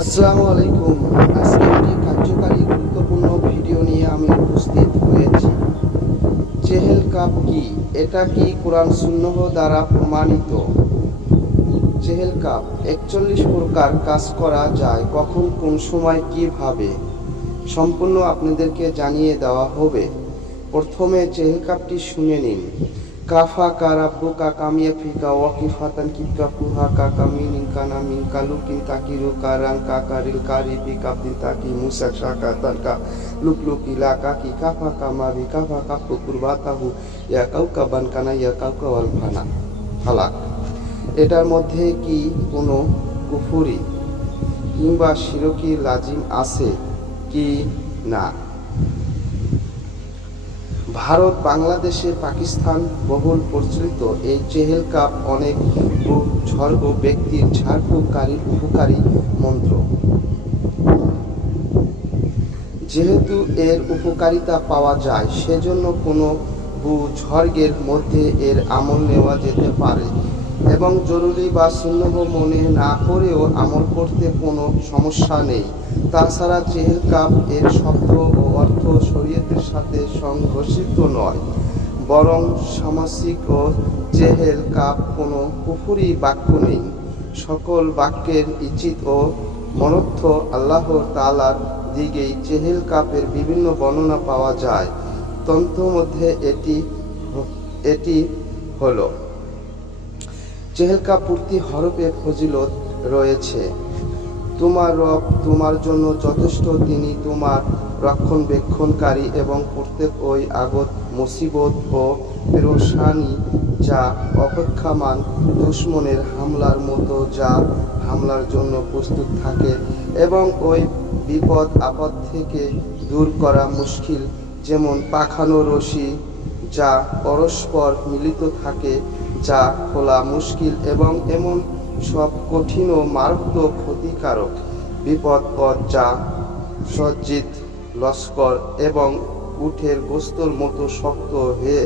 আসসালামু আলাইকুম আজকে একটি কার্যকারী গুরুত্বপূর্ণ ভিডিও নিয়ে আমি উপস্থিত হয়েছি চেহেল কাপ কি এটা কি কোরআন সুন্নহ দ্বারা প্রমাণিত চেহেল কাপ একচল্লিশ প্রকার কাজ করা যায় কখন কোন সময় কীভাবে সম্পূর্ণ আপনাদেরকে জানিয়ে দেওয়া হবে প্রথমে চেহেল কাপটি শুনে নিন কাফা কা কা কামিয়া ফিকা ওয়াকিফাতান কিবকা কুহা কা কামিনিন কানা মিন কালুকিন কাকিরু কারান কা কারিল কারিবি কাবদিন তাকি মুসাক শাকা তালকা লুকলুকি লা কাফা কামা বি কাফা কাফু ইয়া কাউকা বান কানা ইয়া কাউকা ওয়াল ফানা ফালাক এটার মধ্যে কি কোনো কুফুরি কিংবা শিরকি লাজিম আছে কি না ভারত বাংলাদেশে পাকিস্তান বহুল প্রচলিত এই চেহেল কাপ অনেক ঝর্গ ব্যক্তির ঝাড়ফুঁকারীর উপকারী মন্ত্র যেহেতু এর উপকারিতা পাওয়া যায় সেজন্য কোনো ভূ ঝর্গের মধ্যে এর আমল নেওয়া যেতে পারে এবং জরুরি বা সুন্নহ মনে না করেও আমল করতে কোনো সমস্যা নেই তাছাড়া চেহেল কাপ এর শব্দ ও অর্থ শরীয়তের সাথে সংঘর্ষিত নয় বরং সামাসিক ও চেহেল কাপ কোনো পুকুরি বাক্য নেই সকল বাক্যের ইচিত ও মনর্থ আল্লাহ তালার দিকেই চেহেল কাপের বিভিন্ন বর্ণনা পাওয়া যায় তন্ত্র মধ্যে এটি এটি হলো চেহেলকাপূর্তি পূর্তি ফজিলত রয়েছে তোমার রব তোমার জন্য যথেষ্ট তিনি তোমার রক্ষণবেক্ষণকারী এবং প্রত্যেক ওই আগত মুসিবত ও পেরোসানি যা অপেক্ষামান দুশ্মনের হামলার মতো যা হামলার জন্য প্রস্তুত থাকে এবং ওই বিপদ আপদ থেকে দূর করা মুশকিল যেমন পাখানো রশি যা পরস্পর মিলিত থাকে যা খোলা মুশকিল এবং এমন সব কঠিন ও মারাত্মক ক্ষতিকারক বিপদ পথ যা সজ্জিত লস্কর এবং উঠের গোস্তর মতো শক্ত হয়ে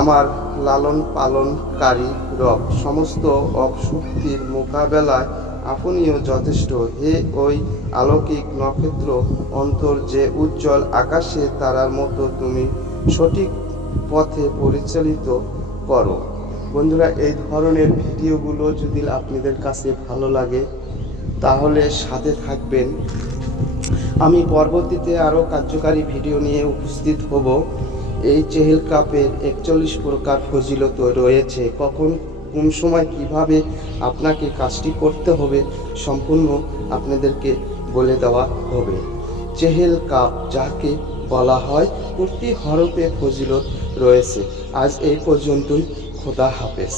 আমার লালন পালনকারী রব সমস্ত অপশক্তির মোকাবেলায় আপনিও যথেষ্ট হে ওই আলৌকিক নক্ষত্র অন্তর যে উজ্জ্বল আকাশে তারার মতো তুমি সঠিক পথে পরিচালিত করো বন্ধুরা এই ধরনের ভিডিওগুলো যদি আপনাদের কাছে ভালো লাগে তাহলে সাথে থাকবেন আমি পরবর্তীতে আরও কার্যকারী ভিডিও নিয়ে উপস্থিত হব এই চেহেল কাপের একচল্লিশ প্রকার ফজিলত রয়েছে কখন কোন সময় কিভাবে আপনাকে কাজটি করতে হবে সম্পূর্ণ আপনাদেরকে বলে দেওয়া হবে চেহেল কাপ যাকে বলা হয় প্রতি হরপে ফজিলত রয়েছে আজ এই পর্যন্তই খোদা হাফেজ